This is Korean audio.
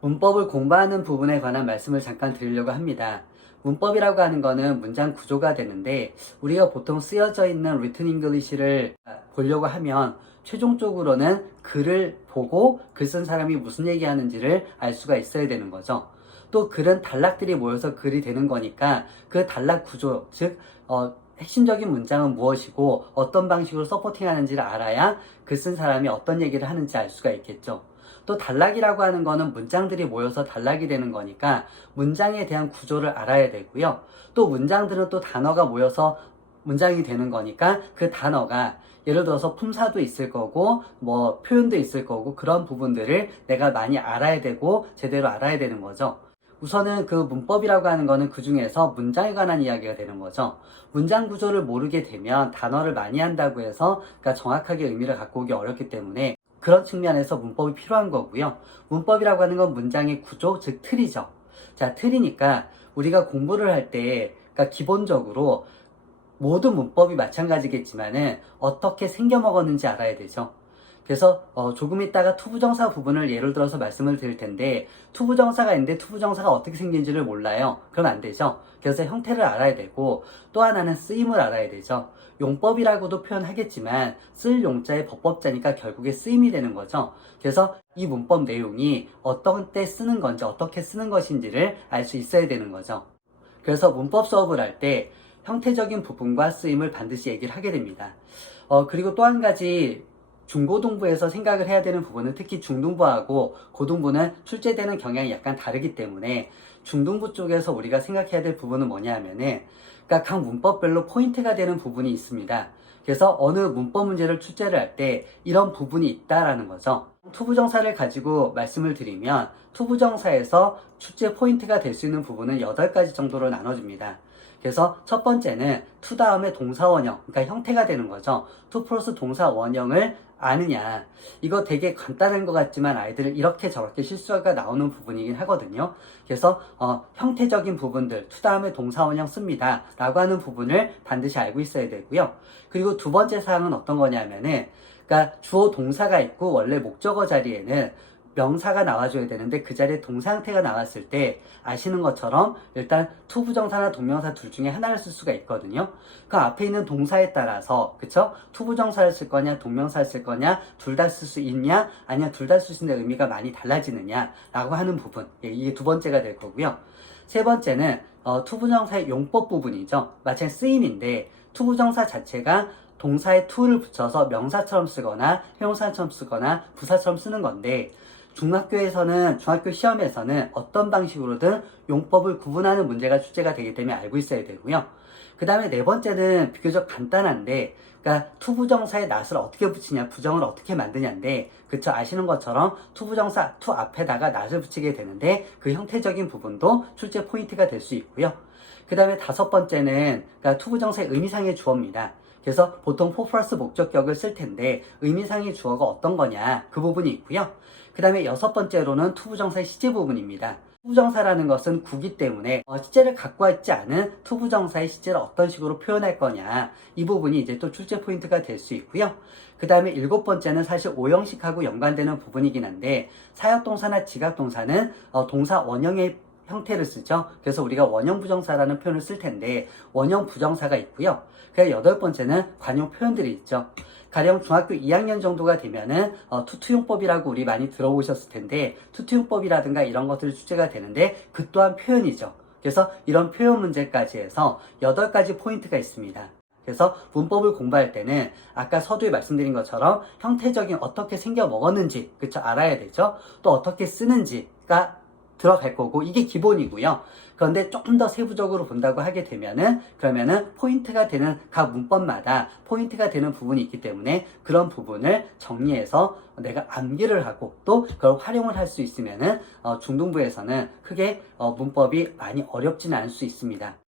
문법을 공부하는 부분에 관한 말씀을 잠깐 드리려고 합니다. 문법이라고 하는 거는 문장 구조가 되는데 우리가 보통 쓰여져 있는 written English를 보려고 하면 최종적으로는 글을 보고 글 쓴 사람이 무슨 얘기하는지를 알 수가 있어야 되는 거죠. 또 글은 단락들이 모여서 글이 되는 거니까 그 단락 구조, 즉 핵심적인 문장은 무엇이고 어떤 방식으로 서포팅하는지를 알아야 글 쓴 사람이 어떤 얘기를 하는지 알 수가 있겠죠. 또 단락이라고 하는 거는 문장들이 모여서 단락이 되는 거니까 문장에 대한 구조를 알아야 되고요. 또 문장들은 또 단어가 모여서 문장이 되는 거니까 그 단어가 예를 들어서 품사도 있을 거고 뭐 표현도 있을 거고 그런 부분들을 내가 많이 알아야 되고 제대로 알아야 되는 거죠. 우선은 그 문법이라고 하는 거는 그 중에서 문장에 관한 이야기가 되는 거죠. 문장 구조를 모르게 되면 단어를 많이 한다고 해서 그러니까 정확하게 의미를 갖고 오기 어렵기 때문에 그런 측면에서 문법이 필요한 거고요. 문법이라고 하는 건 문장의 구조, 즉 틀이죠. 자, 틀이니까 우리가 공부를 할 때 그러니까 기본적으로 모든 문법이 마찬가지겠지만은 어떻게 생겨먹었는지 알아야 되죠. 그래서 조금 있다가 투부정사 부분을 예를 들어서 말씀을 드릴 텐데 투부정사가 있는데 투부정사가 어떻게 생긴지를 몰라요. 그러면 안 되죠. 그래서 형태를 알아야 되고 또 하나는 쓰임을 알아야 되죠. 용법이라고도 표현하겠지만 쓸 용자의 법법자니까 결국에 쓰임이 되는 거죠. 그래서 이 문법 내용이 어떤 때 쓰는 건지 어떻게 쓰는 것인지를 알 수 있어야 되는 거죠. 그래서 문법 수업을 할 때 형태적인 부분과 쓰임을 반드시 얘기를 하게 됩니다. 그리고 또 한 가지 중고등부에서 생각을 해야 되는 부분은 특히 중등부하고 고등부는 출제되는 경향이 약간 다르기 때문에 중등부 쪽에서 우리가 생각해야 될 부분은 뭐냐 하면은 그러니까 각 문법별로 포인트가 되는 부분이 있습니다. 그래서 어느 문법 문제를 출제를 할 때 이런 부분이 있다라는 거죠. 투부정사를 가지고 말씀을 드리면 투부정사에서 출제 포인트가 될 수 있는 부분은 8가지 정도로 나눠집니다. 그래서 첫 번째는 to 다음에 동사 원형, 그러니까 형태가 되는 거죠. to 플러스 동사 원형을 아느냐. 이거 되게 간단한 것 같지만 아이들은 이렇게 저렇게 실수가 나오는 부분이긴 하거든요. 그래서 형태적인 부분들, to 다음에 동사 원형 씁니다 라고 하는 부분을 반드시 알고 있어야 되고요. 그리고 두 번째 사항은 어떤 거냐면은 그러니까 주어 동사가 있고 원래 목적어 자리에는 명사가 나와줘야 되는데 그 자리에 동사 형태가 나왔을 때 아시는 것처럼 일단 to 부정사나 동명사 둘 중에 하나를 쓸 수가 있거든요. 그 앞에 있는 동사에 따라서 그쵸? to 부정사를 쓸 거냐 동명사를 쓸 거냐 둘 다 쓸 수 있냐 아니면 둘 다 쓸 수 있는 의미가 많이 달라지느냐 라고 하는 부분, 이게 두 번째가 될 거고요. 세 번째는 to 부정사의 용법 부분이죠. 마찬가지 쓰임인데 to 부정사 자체가 동사에 to를 붙여서 명사처럼 쓰거나 형용사처럼 쓰거나 부사처럼 쓰는 건데 중학교 시험에서는 어떤 방식으로든 용법을 구분하는 문제가 출제가 되기 때문에 알고 있어야 되고요. 그 다음에 네 번째는 비교적 간단한데 그러니까 투부정사의 낫을 어떻게 붙이냐, 부정을 어떻게 만드냐인데 그쵸, 아시는 것처럼 투부정사 투 앞에다가 낫을 붙이게 되는데 그 형태적인 부분도 출제 포인트가 될 수 있고요. 그 다음에 다섯 번째는 그러니까 투부정사의 의미상의 주어입니다. 그래서 보통 for 플러스 목적격을 쓸 텐데 의미상의 주어가 어떤 거냐 그 부분이 있고요. 그 다음에 여섯 번째로는 투부정사의 시제 부분입니다. 투부정사라는 것은 구기 때문에 시제를 갖고 있지 않은 투부정사의 시제를 어떤 식으로 표현할 거냐 이 부분이 이제 또 출제 포인트가 될 수 있고요. 그 다음에 일곱 번째는 사실 오형식하고 연관되는 부분이긴 한데 사역동사나 지각동사는 동사 원형의 형태를 쓰죠. 그래서 우리가 원형 부정사라는 표현을 쓸 텐데 원형 부정사가 있고요. 그리고 여덟 번째는 관용 표현들이 있죠. 가령 중학교 2학년 정도가 되면은 투투용법이라고 우리 많이 들어보셨을 텐데 투투용법이라든가 이런 것들이 출제가 되는데 그 또한 표현이죠. 그래서 이런 표현 문제까지 해서 8가지 포인트가 있습니다. 그래서 문법을 공부할 때는 아까 서두에 말씀드린 것처럼 형태적인 어떻게 생겨 먹었는지 그쵸 알아야 되죠. 또 어떻게 쓰는지가 들어갈 거고 이게 기본이고요. 그런데 조금 더 세부적으로 본다고 하게 되면은 그러면은 포인트가 되는 각 문법마다 포인트가 되는 부분이 있기 때문에 그런 부분을 정리해서 내가 암기를 하고 또 그걸 활용을 할 수 있으면은 중등부에서는 크게 문법이 많이 어렵지는 않을 수 있습니다.